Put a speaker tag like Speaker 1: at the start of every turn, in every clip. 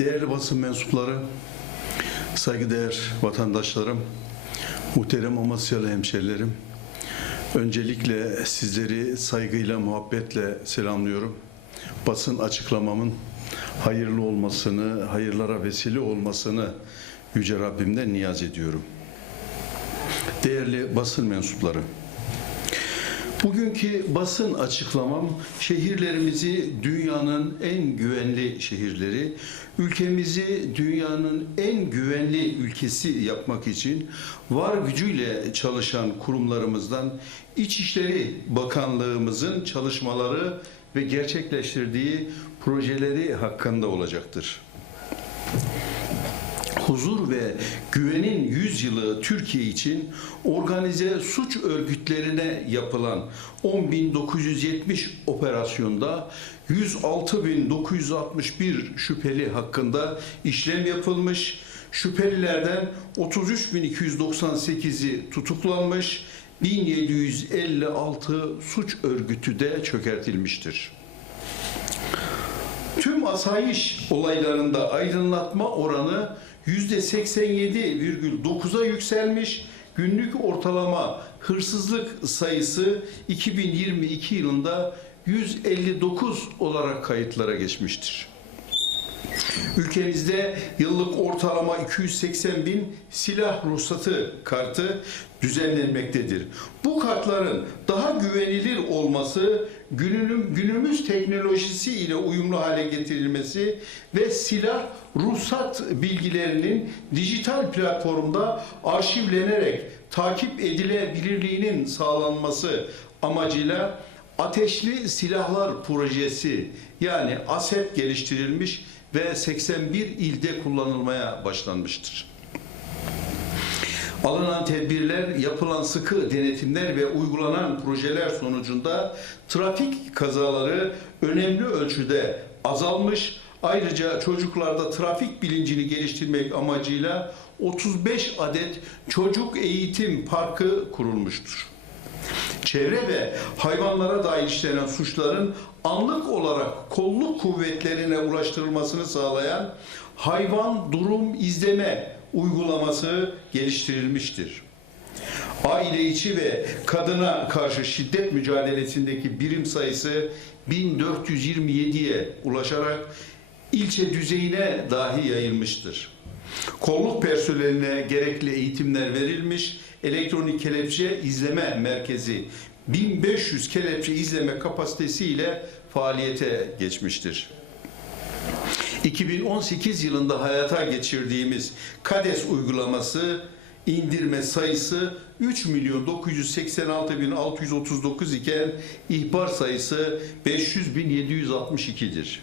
Speaker 1: Değerli basın mensupları, saygıdeğer vatandaşlarım, muhterem Amasyalı hemşerilerim, öncelikle sizleri saygıyla, muhabbetle selamlıyorum. Basın açıklamamın hayırlı olmasını, hayırlara vesile olmasını Yüce Rabbimden niyaz ediyorum. Değerli basın mensupları, Bugünkü basın açıklamam şehirlerimizi dünyanın en güvenli şehirleri, ülkemizi dünyanın en güvenli ülkesi yapmak için var gücüyle çalışan kurumlarımızdan İçişleri Bakanlığımızın çalışmaları ve gerçekleştirdiği projeleri hakkında olacaktır huzur ve güvenin 100 yılı Türkiye için organize suç örgütlerine yapılan 10.970 operasyonda 106.961 şüpheli hakkında işlem yapılmış. Şüphelilerden 33.298'i tutuklanmış, 1756 suç örgütü de çökertilmiştir. Tüm asayiş olaylarında aydınlatma oranı %87,9'a yükselmiş. Günlük ortalama hırsızlık sayısı 2022 yılında 159 olarak kayıtlara geçmiştir. Ülkemizde yıllık ortalama 280 bin silah ruhsatı kartı düzenlenmektedir. Bu kartların daha güvenilir olması, günümüz teknolojisi ile uyumlu hale getirilmesi ve silah ruhsat bilgilerinin dijital platformda arşivlenerek takip edilebilirliğinin sağlanması amacıyla Ateşli Silahlar Projesi yani ASEP geliştirilmiş ve 81 ilde kullanılmaya başlanmıştır. Alınan tedbirler, yapılan sıkı denetimler ve uygulanan projeler sonucunda trafik kazaları önemli ölçüde azalmış. Ayrıca çocuklarda trafik bilincini geliştirmek amacıyla 35 adet çocuk eğitim parkı kurulmuştur çevre ve hayvanlara dair işlenen suçların anlık olarak kolluk kuvvetlerine ulaştırılmasını sağlayan hayvan durum izleme uygulaması geliştirilmiştir. Aile içi ve kadına karşı şiddet mücadelesindeki birim sayısı 1427'ye ulaşarak ilçe düzeyine dahi yayılmıştır. Kolluk personeline gerekli eğitimler verilmiş, elektronik kelepçe izleme merkezi 1500 kelepçe izleme kapasitesiyle faaliyete geçmiştir. 2018 yılında hayata geçirdiğimiz KADES uygulaması indirme sayısı 3 milyon 986 bin 639 iken ihbar sayısı 500 bin 762'dir.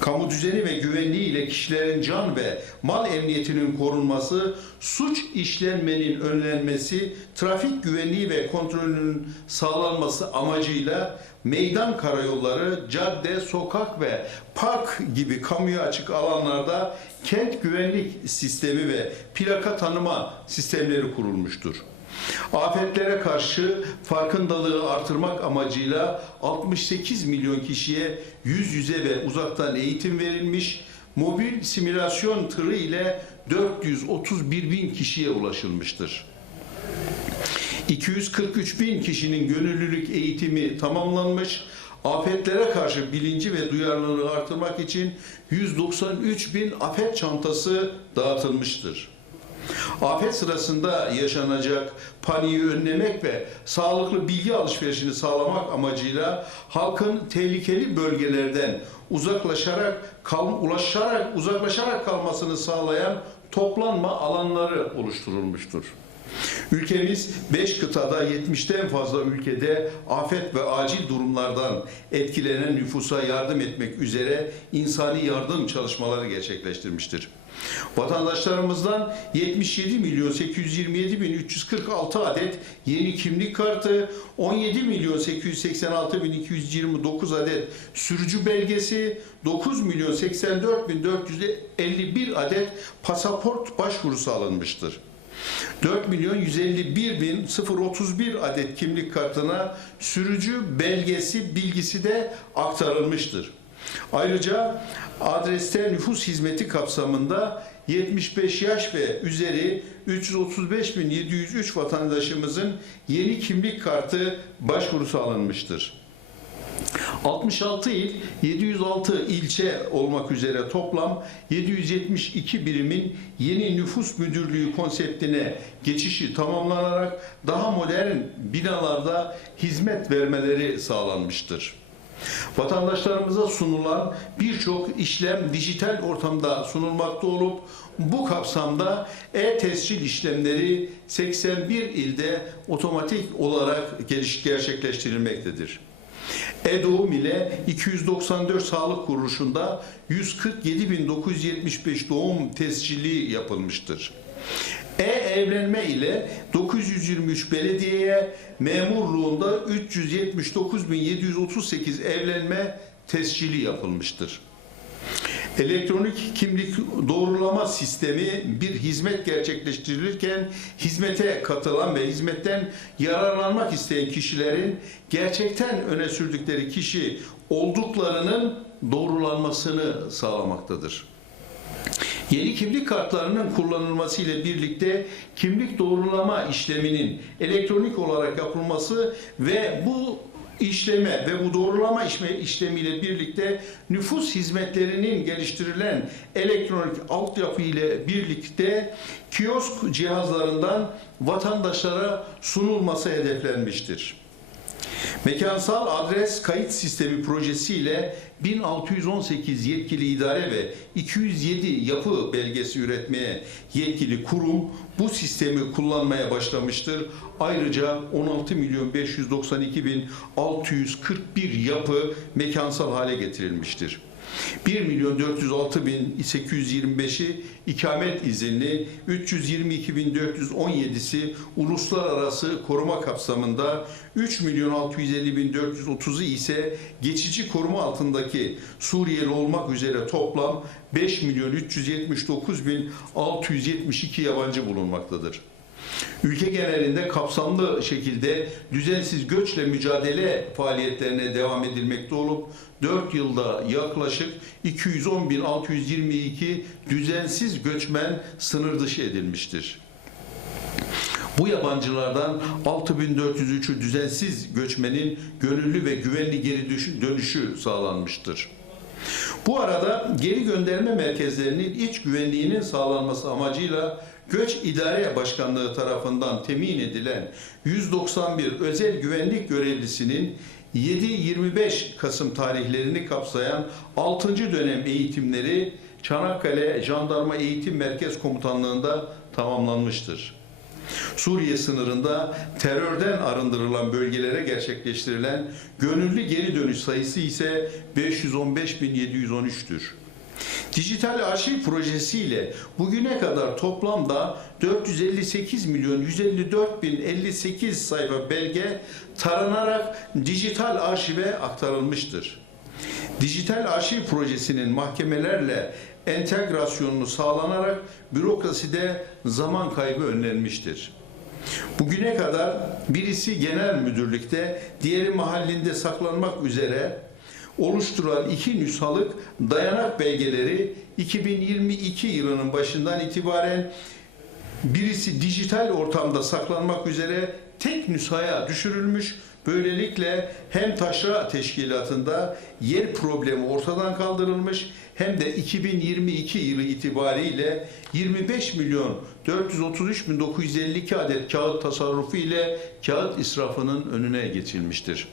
Speaker 1: Kamu düzeni ve güvenliği ile kişilerin can ve mal emniyetinin korunması, suç işlenmenin önlenmesi, trafik güvenliği ve kontrolünün sağlanması amacıyla meydan karayolları, cadde, sokak ve park gibi kamuya açık alanlarda kent güvenlik sistemi ve plaka tanıma sistemleri kurulmuştur. Afetlere karşı farkındalığı artırmak amacıyla 68 milyon kişiye yüz yüze ve uzaktan eğitim verilmiş, mobil simülasyon tırı ile 431 bin kişiye ulaşılmıştır. 243 bin kişinin gönüllülük eğitimi tamamlanmış, afetlere karşı bilinci ve duyarlılığı artırmak için 193 bin afet çantası dağıtılmıştır. Afet sırasında yaşanacak paniği önlemek ve sağlıklı bilgi alışverişini sağlamak amacıyla halkın tehlikeli bölgelerden uzaklaşarak kal, ulaşarak uzaklaşarak kalmasını sağlayan toplanma alanları oluşturulmuştur. Ülkemiz 5 kıtada 70'ten fazla ülkede afet ve acil durumlardan etkilenen nüfusa yardım etmek üzere insani yardım çalışmaları gerçekleştirmiştir. Vatandaşlarımızdan 77 milyon 827 bin 346 adet yeni kimlik kartı, 17 milyon 886 bin 229 adet sürücü belgesi, 9 milyon 84 bin 451 adet pasaport başvurusu alınmıştır. 4 milyon 151 bin 031 adet kimlik kartına sürücü belgesi bilgisi de aktarılmıştır. Ayrıca adreste nüfus hizmeti kapsamında 75 yaş ve üzeri 335.703 vatandaşımızın yeni kimlik kartı başvurusu alınmıştır. 66 il, 706 ilçe olmak üzere toplam 772 birimin yeni nüfus müdürlüğü konseptine geçişi tamamlanarak daha modern binalarda hizmet vermeleri sağlanmıştır. Vatandaşlarımıza sunulan birçok işlem dijital ortamda sunulmakta olup bu kapsamda e-tescil işlemleri 81 ilde otomatik olarak gerçekleştirilmektedir. E-Doğum ile 294 sağlık kuruluşunda 147.975 doğum tescili yapılmıştır. E-evlenme ile 923 belediyeye memurluğunda 379.738 evlenme tescili yapılmıştır. Elektronik kimlik doğrulama sistemi bir hizmet gerçekleştirilirken hizmete katılan ve hizmetten yararlanmak isteyen kişilerin gerçekten öne sürdükleri kişi olduklarının doğrulanmasını sağlamaktadır. Yeni kimlik kartlarının kullanılması ile birlikte kimlik doğrulama işleminin elektronik olarak yapılması ve bu işleme ve bu doğrulama işlemiyle birlikte nüfus hizmetlerinin geliştirilen elektronik altyapı ile birlikte kiosk cihazlarından vatandaşlara sunulması hedeflenmiştir. Mekansal adres kayıt sistemi projesiyle 1618 yetkili idare ve 207 yapı belgesi üretmeye yetkili kurum bu sistemi kullanmaya başlamıştır. Ayrıca 16 milyon 592 bin 641 yapı mekansal hale getirilmiştir. 1 milyon 406 bin 825'i ikamet izinli, 322 bin 417'si uluslararası koruma kapsamında, 3 milyon 650 bin 430'u ise geçici koruma altındaki Suriyeli olmak üzere toplam 5 milyon 379 bin 672 yabancı bulunmaktadır. Ülke genelinde kapsamlı şekilde düzensiz göçle mücadele faaliyetlerine devam edilmekte olup 4 yılda yaklaşık 210.622 düzensiz göçmen sınır dışı edilmiştir. Bu yabancılardan 6403'ü düzensiz göçmenin gönüllü ve güvenli geri dönüşü sağlanmıştır. Bu arada geri gönderme merkezlerinin iç güvenliğinin sağlanması amacıyla Göç İdare Başkanlığı tarafından temin edilen 191 özel güvenlik görevlisinin 7-25 Kasım tarihlerini kapsayan 6. dönem eğitimleri Çanakkale Jandarma Eğitim Merkez Komutanlığı'nda tamamlanmıştır. Suriye sınırında terörden arındırılan bölgelere gerçekleştirilen gönüllü geri dönüş sayısı ise 515.713'tür. Dijital arşiv projesiyle bugüne kadar toplamda 458 milyon 154 bin 58 sayfa belge taranarak dijital arşive aktarılmıştır. Dijital arşiv projesinin mahkemelerle entegrasyonunu sağlanarak bürokraside zaman kaybı önlenmiştir. Bugüne kadar birisi genel müdürlükte, diğeri mahallinde saklanmak üzere oluşturan iki nüshalık dayanak belgeleri 2022 yılının başından itibaren birisi dijital ortamda saklanmak üzere tek nüshaya düşürülmüş. Böylelikle hem taşra teşkilatında yer problemi ortadan kaldırılmış hem de 2022 yılı itibariyle 25 milyon 433 bin 952 adet kağıt tasarrufu ile kağıt israfının önüne geçilmiştir.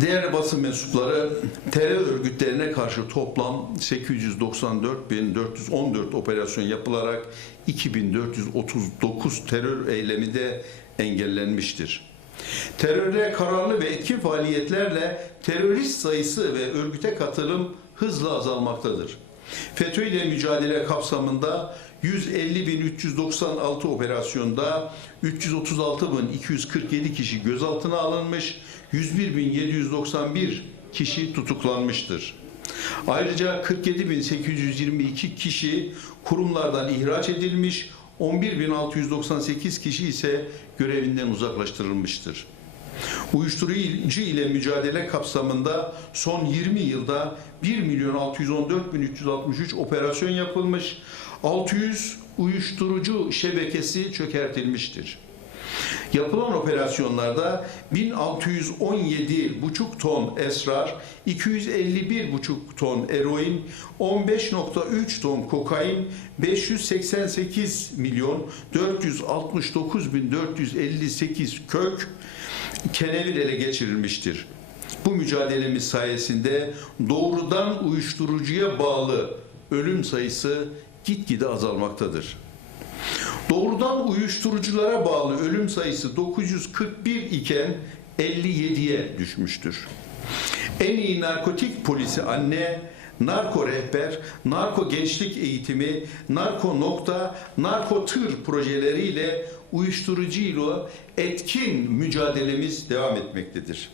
Speaker 1: Değerli basın mensupları terör örgütlerine karşı toplam 894.414 operasyon yapılarak 2439 terör eylemi de engellenmiştir. Teröre kararlı ve etkin faaliyetlerle terörist sayısı ve örgüte katılım hızla azalmaktadır. FETÖ ile mücadele kapsamında 150.396 operasyonda 336.247 kişi gözaltına alınmış, 101.791 kişi tutuklanmıştır. Ayrıca 47.822 kişi kurumlardan ihraç edilmiş, 11.698 kişi ise görevinden uzaklaştırılmıştır. Uyuşturucu ile mücadele kapsamında son 20 yılda 1 milyon 614 bin 363 operasyon yapılmış, 600 uyuşturucu şebekesi çökertilmiştir. Yapılan operasyonlarda 1617,5 ton esrar, 251,5 ton eroin, 15,3 ton kokain, 588 milyon 469 bin 458 kök kenevir ele geçirilmiştir. Bu mücadelemiz sayesinde doğrudan uyuşturucuya bağlı ölüm sayısı gitgide azalmaktadır. Doğrudan uyuşturuculara bağlı ölüm sayısı 941 iken 57'ye düşmüştür. En iyi narkotik polisi anne, narko rehber, narko gençlik eğitimi, narko nokta, narko tır projeleriyle uyuşturucuyla etkin mücadelemiz devam etmektedir.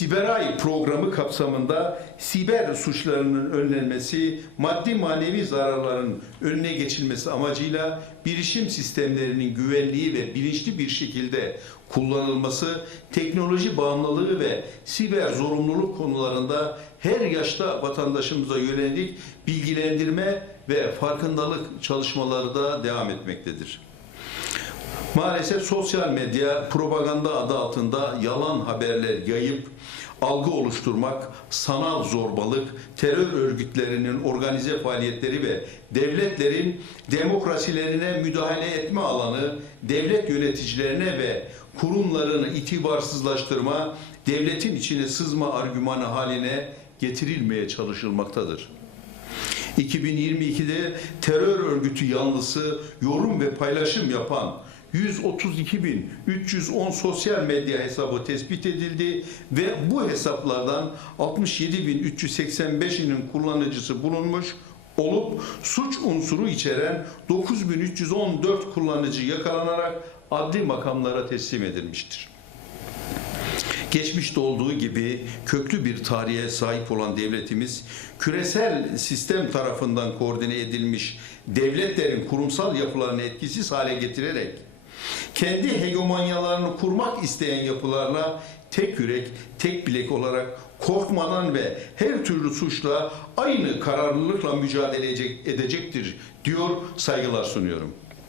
Speaker 1: Siberay programı kapsamında siber suçlarının önlenmesi, maddi manevi zararların önüne geçilmesi amacıyla bilişim sistemlerinin güvenliği ve bilinçli bir şekilde kullanılması, teknoloji bağımlılığı ve siber zorunluluk konularında her yaşta vatandaşımıza yönelik bilgilendirme ve farkındalık çalışmaları da devam etmektedir. Maalesef sosyal medya propaganda adı altında yalan haberler yayıp algı oluşturmak, sanal zorbalık, terör örgütlerinin organize faaliyetleri ve devletlerin demokrasilerine müdahale etme alanı, devlet yöneticilerine ve kurumlarını itibarsızlaştırma, devletin içine sızma argümanı haline getirilmeye çalışılmaktadır. 2022'de terör örgütü yanlısı yorum ve paylaşım yapan 132.310 sosyal medya hesabı tespit edildi ve bu hesaplardan 67.385'inin kullanıcısı bulunmuş olup suç unsuru içeren 9.314 kullanıcı yakalanarak adli makamlara teslim edilmiştir. Geçmişte olduğu gibi köklü bir tarihe sahip olan devletimiz küresel sistem tarafından koordine edilmiş devletlerin kurumsal yapılarını etkisiz hale getirerek kendi hegemonyalarını kurmak isteyen yapılarla tek yürek, tek bilek olarak korkmadan ve her türlü suçla aynı kararlılıkla mücadele edecek- edecektir diyor, saygılar sunuyorum.